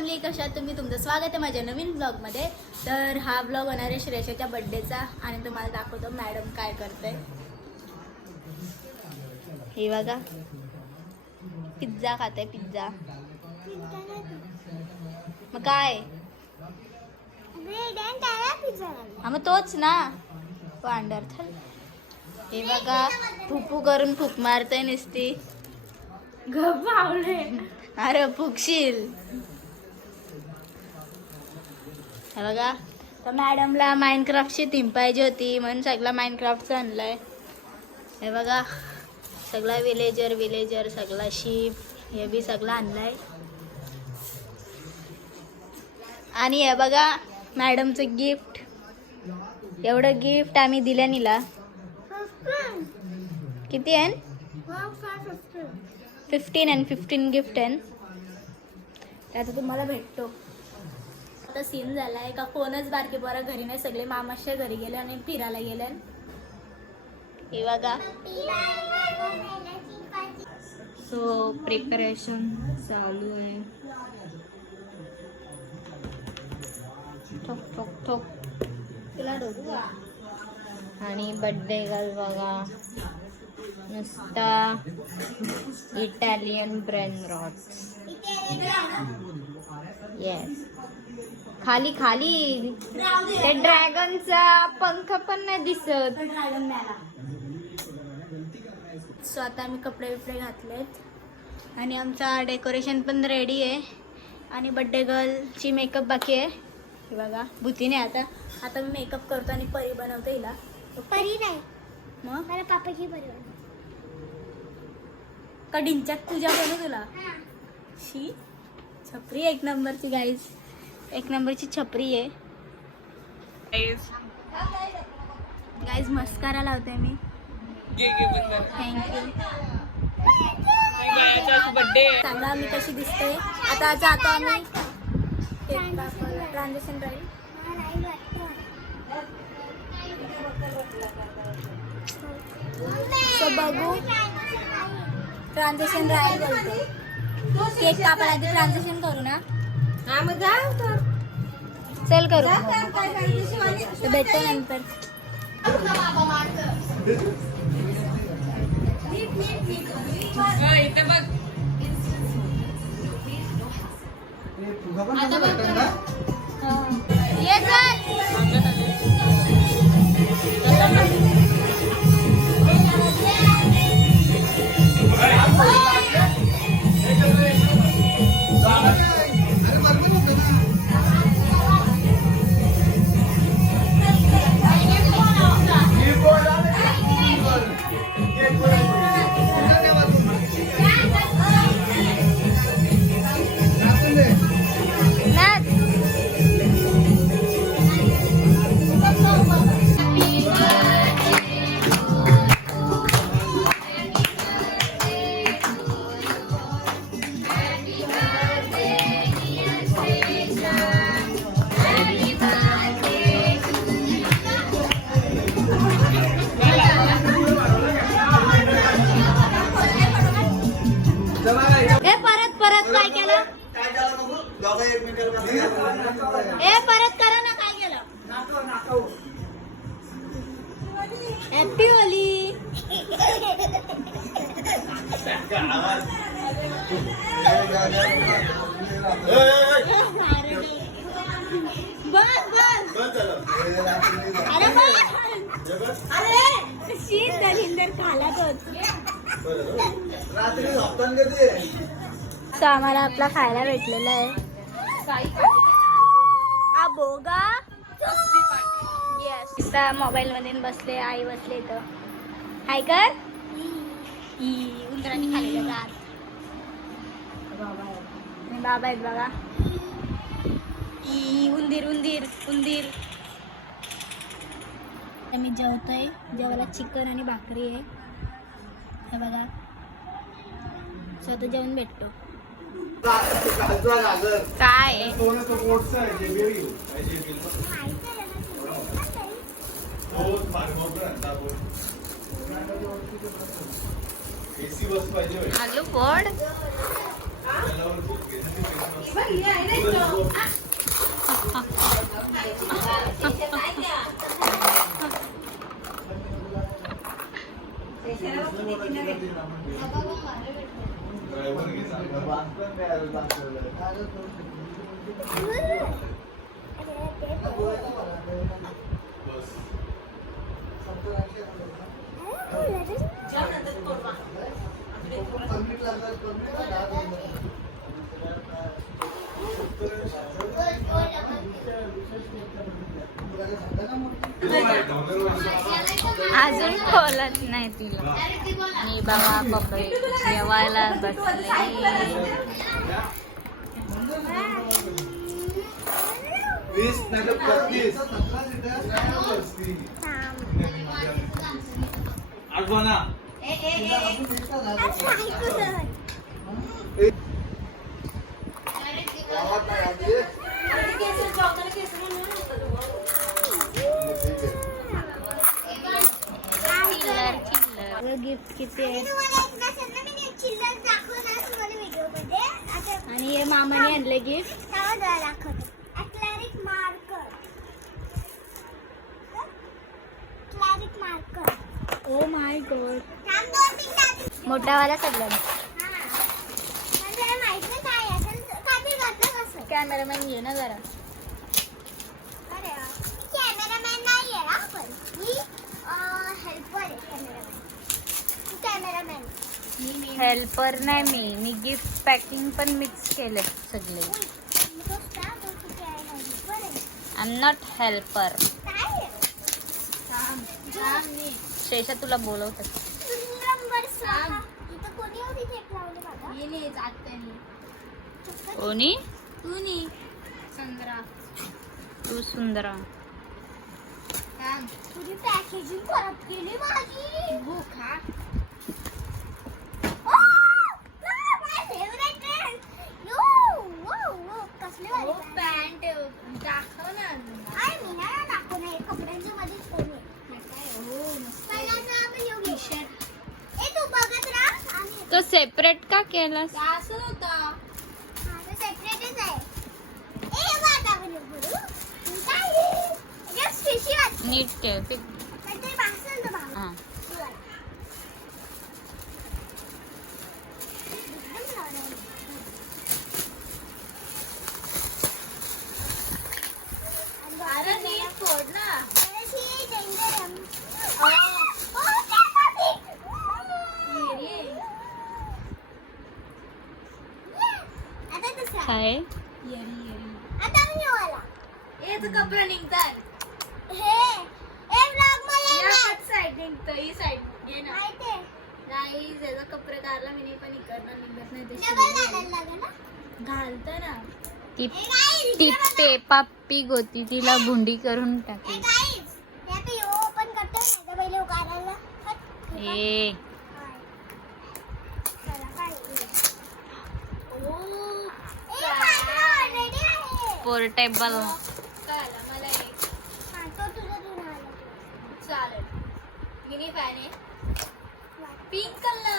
Family, कशा आहात तुम्ही? तुमचं स्वागत आहे माझ्या नवीन ब्लॉगमध्ये. तर हा ब्लॉग होणार आहे श्रेयशाच्या बर्थडेचा आणि तुम्हाला दाखवतो मॅडम काय करते. हे बघा, पिझ्झा खाते. पिझ्झा मग काय? हा मग तोच ना वांडर. हे बघा, फुफू करून फुक मारतय नुसती. अरे फुकशील. हे बघा, तर मॅडमला माइनक्राफ्टची थीम पाहिजे होती म्हणून सगळा माइनक्राफ्टचा आणलाय. हे बघा, सगळा विलेजर सगळा शीप हे बी सगळं आणलाय. आणि हे बघा मॅडमचं गिफ्ट. एवढं गिफ्ट आम्ही दिल्या निला. किती आहे? 15 गिफ्ट आहे. त्याचा तुम्हाला भेटतो. आता सीन झालाय का कोणच बारके पोरं घरी नाही, सगळे मामाच्या घरी गेले आणि फिरायला गेले. हे बघा, सो प्रिपरेशन चालू आहे. ठोक ठोक ठोक तुला डोकं. आणि बर्थडे गर्ल बघा, नुसता इटालियन ब्रेन रॉट्स. येस, खाली खाली ते ड्रॅगनचा पंख पण नाही दिसत. सो आता आम्ही कपडे बिपडे घातलेत आणि आमचा डेकोरेशन पण रेडी आहे. आणि बर्थडे गर्लची मेकअप बाकी आहे. हे बघा, भूतीने आता मी मेकअप करतो आणि परी बनवतो हिला. परी नाही मग मला पापाची परी का ढिंच्याक तुझ्या बनव तुला. शी छपरी एक नंबरची गाईज, एक नंबरची छपरी आहे. गाईज मस्कारा लावते मी. थँक्यू. सांगा मी कशी दिसते. आता जातो आम्ही ट्रान्झॅक्शन राहील. तो बघू ट्रान्झॅक्शन राहील बोलतो. केक कापायला आधी ट्रान्झॅक्शन करू ना. चल करू, भेटतो नंतर. ये परत करा ना. काय केलं? Happy Holy. बस अरे शीत दलिंदर खाला तोच. आम्हाला आपला खायला भेटलेला आहे. बोगा येस. मोबाईल मध्ये बसले, आई बसले इथं. हाय कर. उंदरांनी खाल्लेलं गात. बाबा आहेत बघा. उंदीर उंदीर उंदीर. मी जेवतोय. जेवायला चिकन आणि भाकरी आहे. हे बघा, स्वतः जेवण भेटतो. काय आलू पोड अजून खोलत नाही तिला. आणि बाबा पप्पा जेवायला बसले. 20 नाही तर 35. आठवणा. गिफ्ट किती आहे आणि हे मामाने आणले गिफ्ट. Oh my God. मोठावाला सगळं. कॅमेरामॅन घे ना जरा. कॅमेरामॅन नाही आहे ना पण मी हेल्पर आहे. कॅमेरामॅन हेल्पर नाही मी गिफ्ट पॅकिंग पण मिक्स केले सगळे. I am not helper. Shesha तुला बोलवत. कोणी? तू सुंदरा. तुझी पॅकेजिंग परत केली माझी. खा. पॅन्ट दाखव ना. कपड्यांच्या मध्ये तो सेपरेट का केलास? असं होता. सेपरेटच आहे. नीट ठेव. हा. अरे नीट फोड ना. काय? याच कपडा निघतात. साईड निघतो ही साईड घे ना. नाही त्याचा कपडा काढला मी पण इकडनं निघत नाही ते घालत ना. ती पेपा पिग होती तिला भुंडी करून टाकली. ए पोर्टेबल. मला एक चालेल. मिनी फॅन आहे. Pink colour.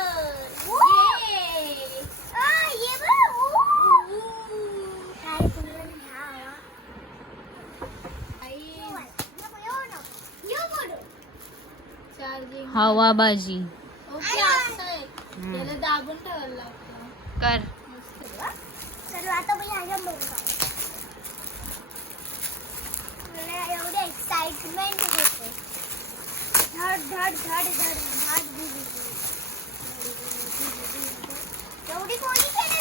चार्जिंग. हवाबाजी ओके असं आहे. त्याला दाबून ठेवायला लागतं. कर. एवढे एक्साइटमेंट होते. धड धड धड धड धड एवढी कोणी केली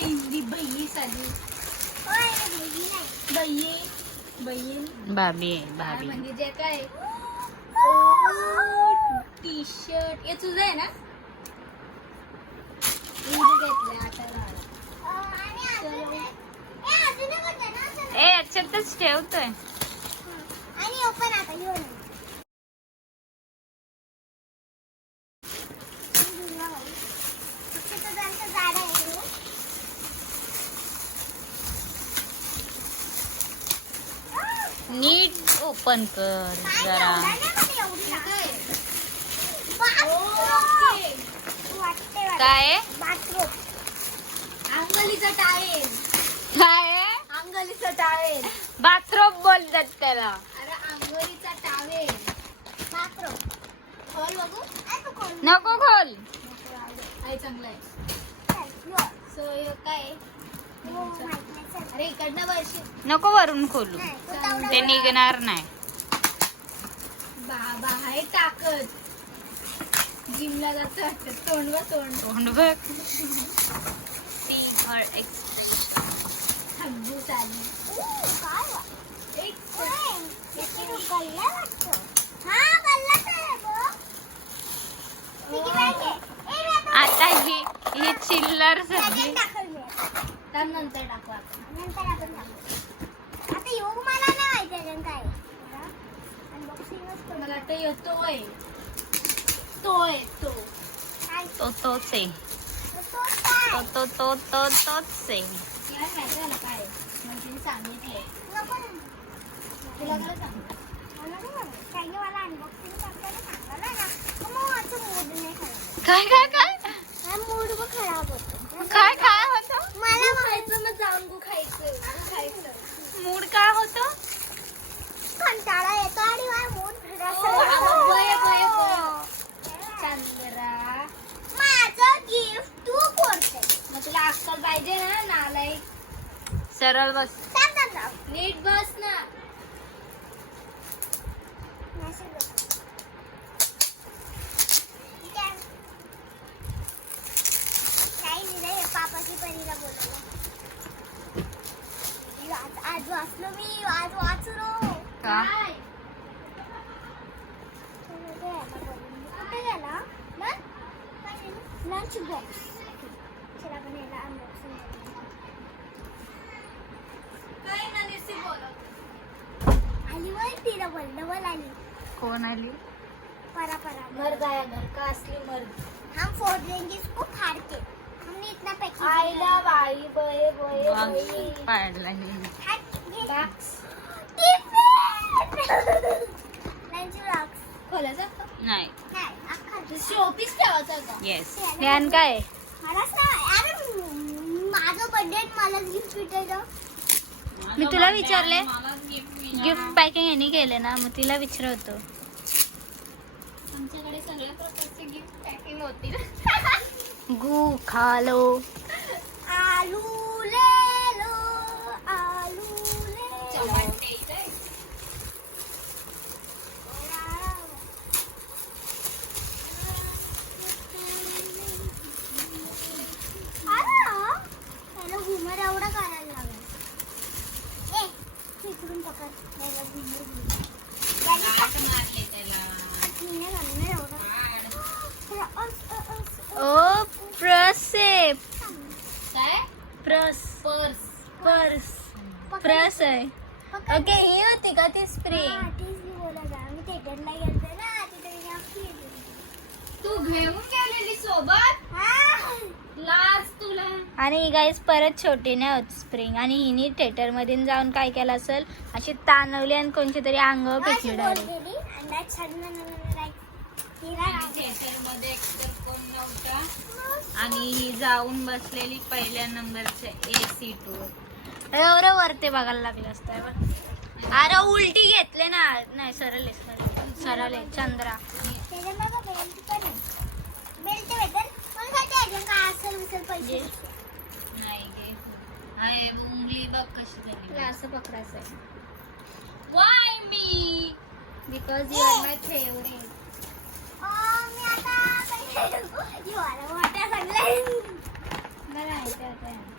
हिंदी बही साली बही भाभी आहे काय भाभी. म्हणजे जे काय टी शर्ट हे तुझं आहे ना. घेतलंय 18. ए अक्षरच ठेवतोय. आणि ओपन आता घेऊन नीट ओपन कर जरा. काय बाथरूम अंगलीचा टायर. काय अंगलीचा टायर. बाथरूम बोलतात त्याला. अरे अंगलीचा टावेल. बाथरूम खोल बघू. नको खोल. आहे चांगला आहे. सो काय अरे इकडनं वर्षी नको वरून खोलू. ते निघणार नाही. बाबा आहे ताकद. जिमला जातं वाटतं. तोंड व तोंड. तोंड बघ. See her expression. खब्बूस आली. एक आता ही चिल्लर सगळी. त्यानंतर टाकू आपण. आता योग मला नाही माहिती अजून काय अनबॉक्सिंगच मला वाटतं येतोय. तोय तो. तोच आहे. तोच आहे. तिला माहिती झालं काय म्हणजे तिने सांगितलंय. तुला काय सांगितलं. मला अनबॉक्सिंग करताना सांगायला ना मग माझं मूड नाही खराब. काय काय काय मूड पण खराब होतो. काय काय होतं. मला खायचं मग जाऊन खायचं. मूड काय होतं. कंटाळा येतो आणि माझा मूड चंद्रा माझं गिफ्ट तू कोणते मग तुला अक्कल पाहिजे ना. नालायक. सरळ बस. नीट बस ना. काही नाही पापाची परीला बोलायला. आज वाचलो मी. आज वाचलो. का काय कुठे गेला लंच बॉक्स. चला आपण याला अनबॉक्सिंग काय ना निस्ती बोलत. आली वर तिला बोल डबल आली. कोण आली. परा मर्द आया घर का असली मर्द. हम फोड़ देंगे इसको फाड़ के. हमने इतना पैकेट आईला बाई बये बये बये. पाडला बॉक्स लंच बॉक्स खोलायचा का? नाही. नाही अख्खा शोपीस ठेवायचा का. येस. ध्यान काय मलाच नाही. अरे माझं बर्थडे मलाच गिफ्ट भेटायचं. मी तुला विचारले गिफ्ट पॅकिंग यांनी केले ना मग तिला विचारतो. आमच्याकडे सगळ्या प्रकारचे गिफ्ट पॅकिंग होती. गु खा लो. आलू ले लो आलू ले लो. त्याला घुमर एवढा करायला लागला. इकडून पकड. त्याला घुमर ओ प्रसेप. काय प्रस पर्स प्रस आहे. ओके ही होती का ती स्प्रे. आम्ही थिएटरला गेलतो ना तिथे तू घेऊन गेलेली सोबत. लाज तुला. आणि गाईस परत छोटी नाही होत स्प्रिंग. आणि हिने थिएटर मध्ये जाऊन काय केलं असेल अशी ताणवली आणि कोणती तरी अंगावर फेकली डायरेक्ट. थिएटर मध्ये एकतर कोण नव्हता आणि ही जाऊन बसलेली पहिल्या नंबरच्या ए सीटवर. एवढं वरते बघायला लागले असतं. अरे उलटी घेतले ना. नाही सरळ सरळ चंद्रा. नाही गे. आहे उंगली बघ कशी झाली. तुला असं पकडायचं आहे. Why me. Because you are my favourite.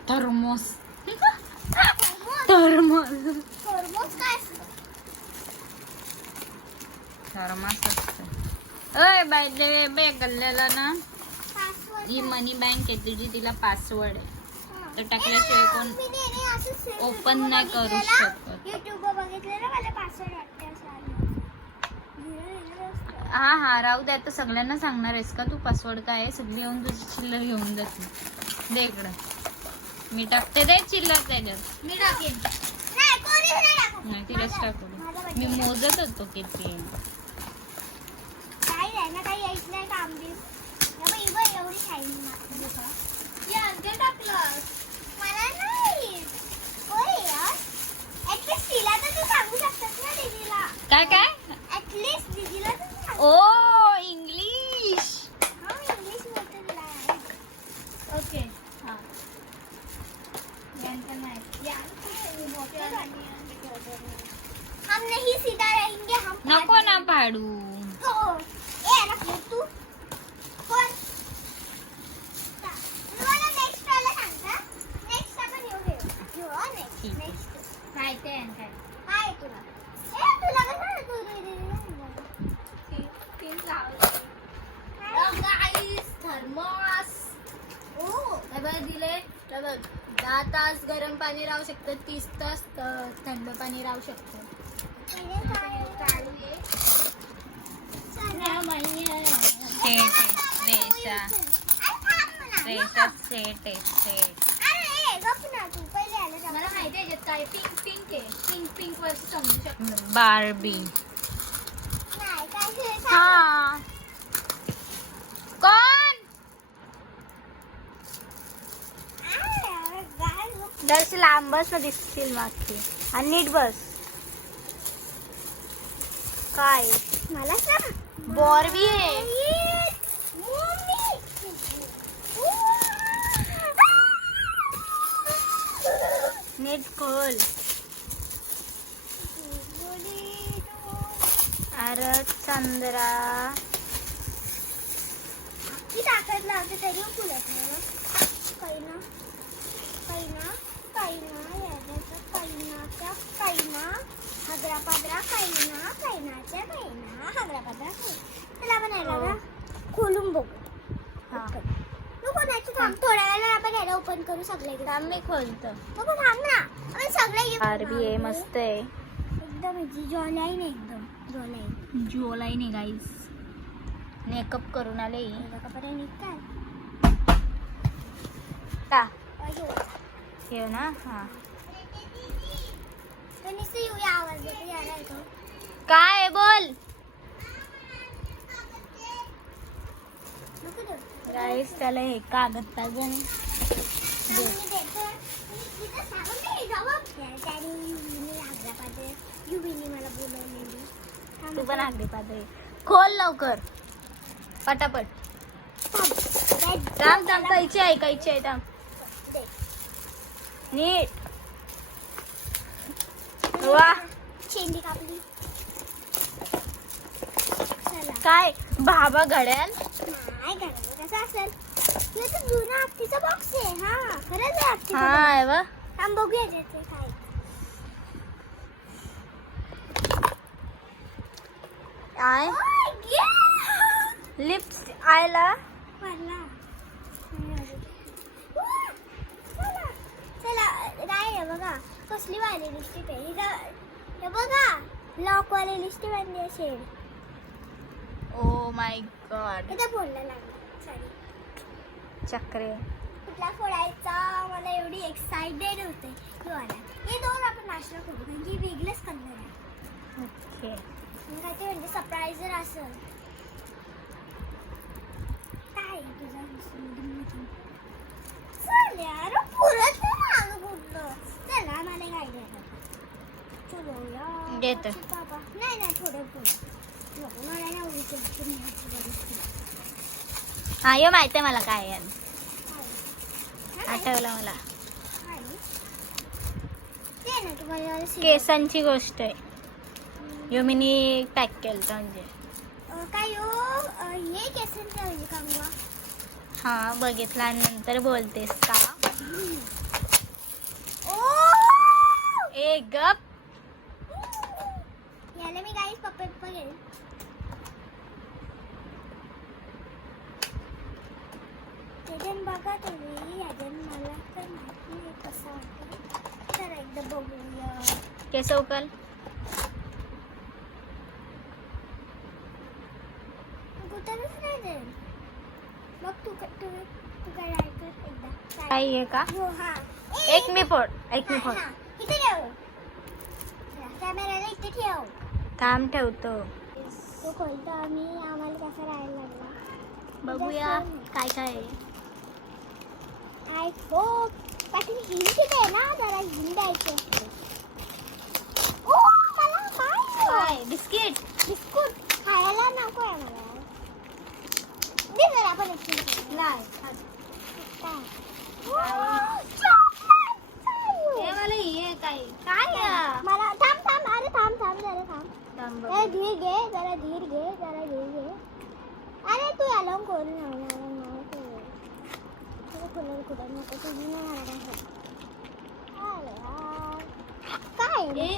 Thermos. Thermos thermos असतं. अय बाय दे बे गल्ल्याला ना ही मनी बँक आहे तुझी. तिला पासवर्ड आहे तर टाकल्याशिवाय कोण ओपन नाही करू शकत. युट्यूब बघितलं ना मला पासवर्ड वाटते. हा राहू दे. आता सगळ्यांना सांगणार आहेस का तू पासवर्ड काय आहे. सगळी येऊन तुझी चिल्लर घेऊन जाते. दे इकडं. मी टाकते. दे चिल्लर त्याच्यात. मी टाकेन. नाही तिलाच टाकू दे. मी मोजत होतो किती. काही नाही ना, काही यायच नाही का आंबे एवढी खायची मला नाही. होय यार, ऍटलीस्ट तिला तर तू सांगू शकतात ना दीदीला. काय काय ऍटलीस्ट दीदीला तर तू सांगू. ओ इंग्लिश. हा, इंग्लिश बोलते तुला. ओके हां यांचं नाही हम नहीं सीधा रहेंगे, हम नको ना पाडू. तो ए रख तू कोण तुम्हाला नेक्स्ट वाला सांगता. नेक्स्ट आपण येऊ दे. ठीक आहे. नेक्स्ट माहिती आहे काय हाय तुला. ए तुला कसं तू गाईस थर्मोस ओ हे बघ दिले. हे बघ 10 तास गरम पाणी राहू शकतं, 30 तास थंड पाणी राहू शकतं. सेट रेषा रेषा सेट आहे सेट. अरे गप ना तू पहिले आलं मला माहिती आहे याच्यात काय पिंक पिंक आहे. पिंक पिंक वरती समजू शकतो. बार्बी. नाही काय हा कोण दर्श लांब बस ना दिसतील मागची आणि नीट बस. काय मला सांग बॉर्बी आहे. नीट खोल. अरे चंद्रा मी ताकद लावते तरी फुलत नाही ना. कैना कैना कैना याच्याचं कैनाच्या कैना हगरा पादरा कैना कैनाच्या कैना हगरा पादरा कैना. त्याला आपण यायला ना खोलून बघू. हा नको नाही तू थांब. थोड्या वेळाला आपण याला ओपन करू सगळे. थांब मी खोलतो. नको थांब ना, आपण सगळे बार्बी आहे मस्त आहे. एकदम जॉलाईन एकदम जॉलाईन. ज्वेलरी नाही गाईस. मेकअप करून आले कपडे निघतात का हे ना. हा नुसतं येऊया आवाज देते यायला येतो. काय आहे बोल नको देऊ. गाईस. त्याला हे कागद पाहिजे मी देते. तिथं सांगून नाही जावं. त्याने युवीने आग्रा पाहिजे. युवीने मला बोलवलेली. तू पण आगदी पाहिजे. खोल लवकर पटापट. थांब थांब कैची आहे कैची आहे. थांब नीट. वा शेंडी कापली. चला काय बाबा घड्याल. नाही घराला कसं असेल. हे तर जुना हत्तीचा बॉक्स आहे. हा खरंच आहे हत्तीचा हा box. आहे बा. थांब बघूया त्याचे काय. आय लिप्स आयला चला चला काय आहे बघा. कसली वाली लिपस्टिक आहे ही. हे बघा लॉक वाली लिपस्टिक आणली असेल. Oh my God. इथं फोडला लागला. सॉरी चक्रे. कुठला फोडायचा. मला एवढी एक्साइटेड होते. हे दोन आपण नाश्ता करू कारण की वेगळंच कलर आहे. ओके काय ते म्हणजे सरप्राईजर असेल. काय तुझा चल यार पुरत नाही मागं कुठलं. चला मला काय घ्यायला. चलो यार देतो. बाबा नाही नाही थोडं पुढं नको. मला नाही उभी हा हे माहिती आहे मला काय आहे. आठवलं मला. ते ना तुम्हाला केसांची गोष्ट आहे. यो मिनी पॅक केलं म्हणजे. काय हो हे केसांचं म्हणजे का बुवा. हा बघितला आणि नंतर बोलतेस का. ओ ए गप. याला मी गाईस पप्पा गेले. त्याच्यान बघा तुम्ही. याच्यान मला तर माहिती नाही कसं वाटतं. तर एकदा बघूया. केस उकल. कुठंच नाही जाईल. मग तू काय ट्राय कर एकदा. काही आहे का. हो हा एक मी फोड. एक मी फोड. इथे ठेव. कॅमेराला इथे ठेव. थांब ठेवतो. तो खोलतो आम्ही आम्हाला कसा राहायला लागला. बघूया काय काय आहे. आय होप पाटील हिंट आहे ना जरा हिंट द्यायची असते. ओ मला काय बिस्किट. बिस्कुट खायला नको आहे मला. दे जरा आपण एक नाही मला हे काय काय या? मला थांब थांब अरे थांब थांब जरा थांब. थांब जरा धीर घे जरा धीर घे जरा धीर घे. अरे तू याला कोण नाही कुठे नको तुझी नाही काय ए,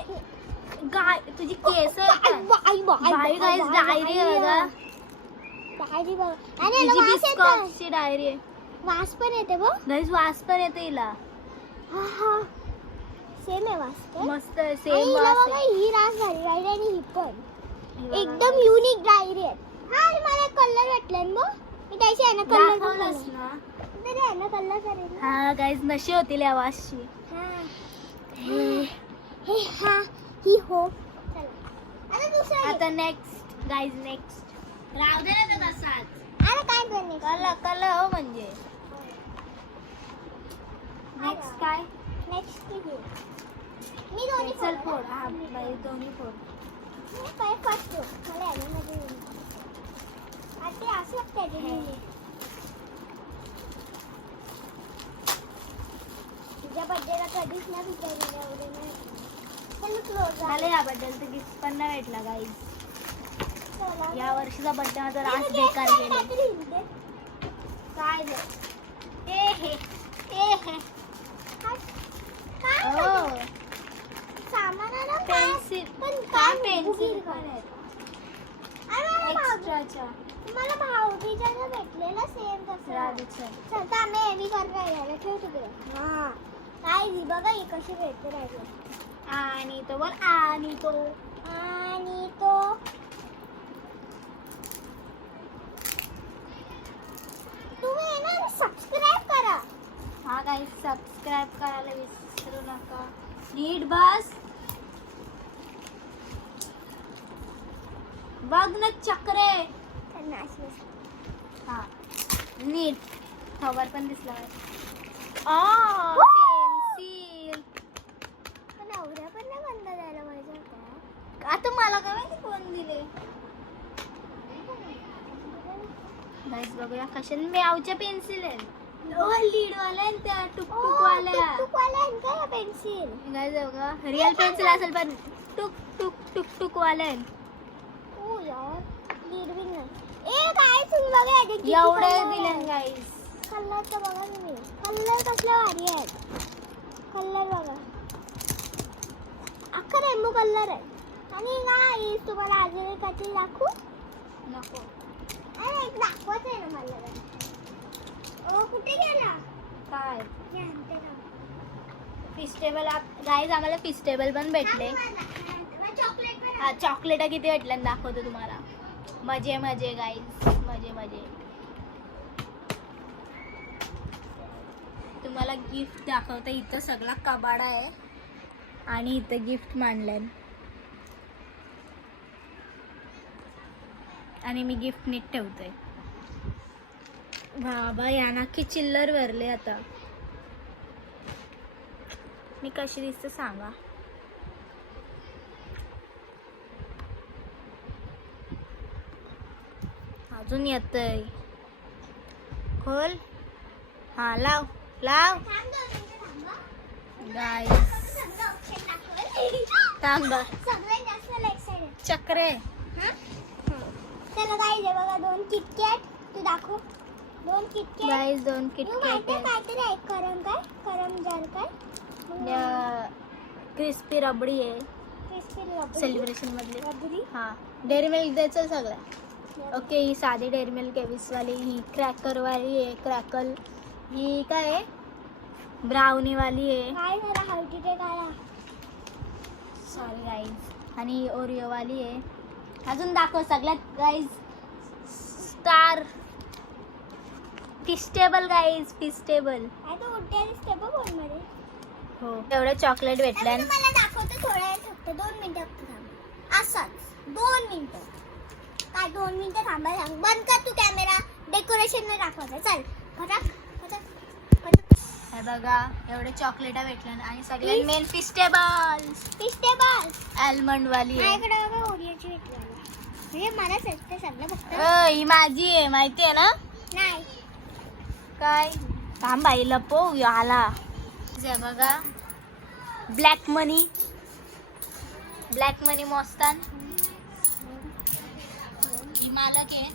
गाय तुझी केस बाई बाई गाईस डायरी आहे बघा. डायरी बघ आणि तिची वास येतो बिस्कॉटची डायरी आहे वास पण येते बघ. गाईस. वास पण येते हिला. हा हा सेम आहे वास ते. मस्त आणि सेम हिला वास बघा आहे. ही रास झाली डायरी आणि ही पण हे बघा. एकदम युनिक डायरी आहे. हा आणि मला कलर भेटलाय मग मी त्याची आहे ना कलर दाखवलंस ना. तरी आहे ना कलर करेल. हा गाईस नशी होतील या वासची. हा हे हा ही हो चला आता दुसरा आता नेक्स्ट गाईज नेक्स्ट. राहू दे ना तर तसाच. अरे काय करणे कल हो म्हणजे. नेक्स्ट काय? नेक्स्ट घे मी दोन्ही चल फोड. हा बाई दोन्ही फोड. काय फर्स्ट मला आली मध्ये आता असं वाटतं तुझ्या बर्थडेला कधीच ना विचारलं एवढे नाही. चल क्लोज मला याबद्दल तर गिफ्ट पण नाही भेटला गाईज. या वर्षीचा बर्थडे माझा रास बेकार गेला. काय ए हे हो सामानाला पेन्सिल. पण काय काय पेन्सिल पण आहेत एक्स्ट्राच्या. मला भाऊबीजाला भेटलेला सेम तसं. राधेच्या. चल तर आम्ही मी करायला ठेव तिकडे. हा काय ही बघा ही कशी भेटते राहिली. आणि तो बोल आणि तो आणि तो तुम्ही ना सबस्क्राईब करा. हा गाईज सबस्क्राईब करायला विसरू नका. नीट बस. बघ ना चक्रे. त्यांना असं हा नीट खबर पण दिसला Woo! पेन्सिल. पण एवढ्या पण नाही बंद द्यायला पाहिजे होता. आता मला काय माहिती कोण दिले. गाईस बघूया कशा म्यावच्या पेन्सिल आहेत. लीड वाल्या त्या टुकटुक वाल्या. टुकटुकवाल्या आहेत का या पेन्सिल? गाईस बघा रिअल पेन्सिल असेल पण टुक टुक टुक टुक वाल्या आहेत. ओ यार लीड भी नाही. ए काय तुम्ही बघा याच्यात किती एवढे color दिले आहेत. गाईस. कलर तर बघा तुम्ही. कलर कसला भारी आहेत. कलर बघा अख्खा रेनबो कलर आहे. आणि गाईस तुम्हाला अजून एक काहीतरी दाखवू. नको. अरे एक दाखवत आहे ना मला. ओ कुठे गेला? काय हे आणते ना. फिस्टेबल गाईज आम्हाला फिस्टेबल पण भेटले. चॉकलेट पण हा चॉकलेट किती भेटल्या दाखवतो तुम्हाला. मजे मजे गाईज मजे मजे. तुम्हाला गिफ्ट दाखवते. इथं सगळा कबाडा आहे आणि इथं गिफ्ट मांडलंय आणि मी गिफ्ट नीट ठेवते. बाबा या नक्की चिल्लर भरले. आता मी कशी दिसते सांगा. अजून येतय. खोल. हा लाव लाव गाईस. थांबा सगळ्यात जास्त लेफ्ट साइड. चक्रे. चला गाईज बघा दोन किटकॅट तू दाखव. दोन किटकॅट गाईस दोन माहिती किटकॅट काहीतरी आहे. करम जार काय क्रिस्पी रबडी आहे क्रिस्पी सेलिब्रेशन मधली. रबडी. हा डेअरी मिल्क द्यायचं सगळं. ओके ही साधी डेअरी मिल्क आहे 20 वाली. ही क्रॅकर वाली आहे क्रॅकल. ही काय आहे ब्राउनी वाली आहे. काय जरा हळदी ते काढा. Sorry guys. आणि ओरिओ वाली आहे. अजून दाखव सगळ्यात गाईज. स्टार फिस्टेबल गाईज फिस्टेबल. काय तो उड्या दिसते बघ फोन मध्ये. हो एवढं चॉकलेट भेटलं. मला दाखवतो थोड्या वेळ फक्त 2 मिनिटं फक्त थांब. असाच 2 मिनिटं. काय 2 मिनिटं थांबायला सांग. बंद कर तू कॅमेरा. डेकोरेशन नाही दाखवायचं. चल फटाक फटाक फटाक. हे बघा एवढे चॉकलेटा भेटल्या ना आणि सगळ्यात मेन पिस्टेबल्स. पिस्टेबल आल्मंड वाली आहे. माझ्याकडे बघा ओरिओची भेटली मला. म्हणजे मला ते सगळं फक्त ही माझी आहे माहिती आहे ना. नाही. काय थांब बाई लपो आला. हे बघा ब्लॅक मनी मस्तान ही मालक आहे.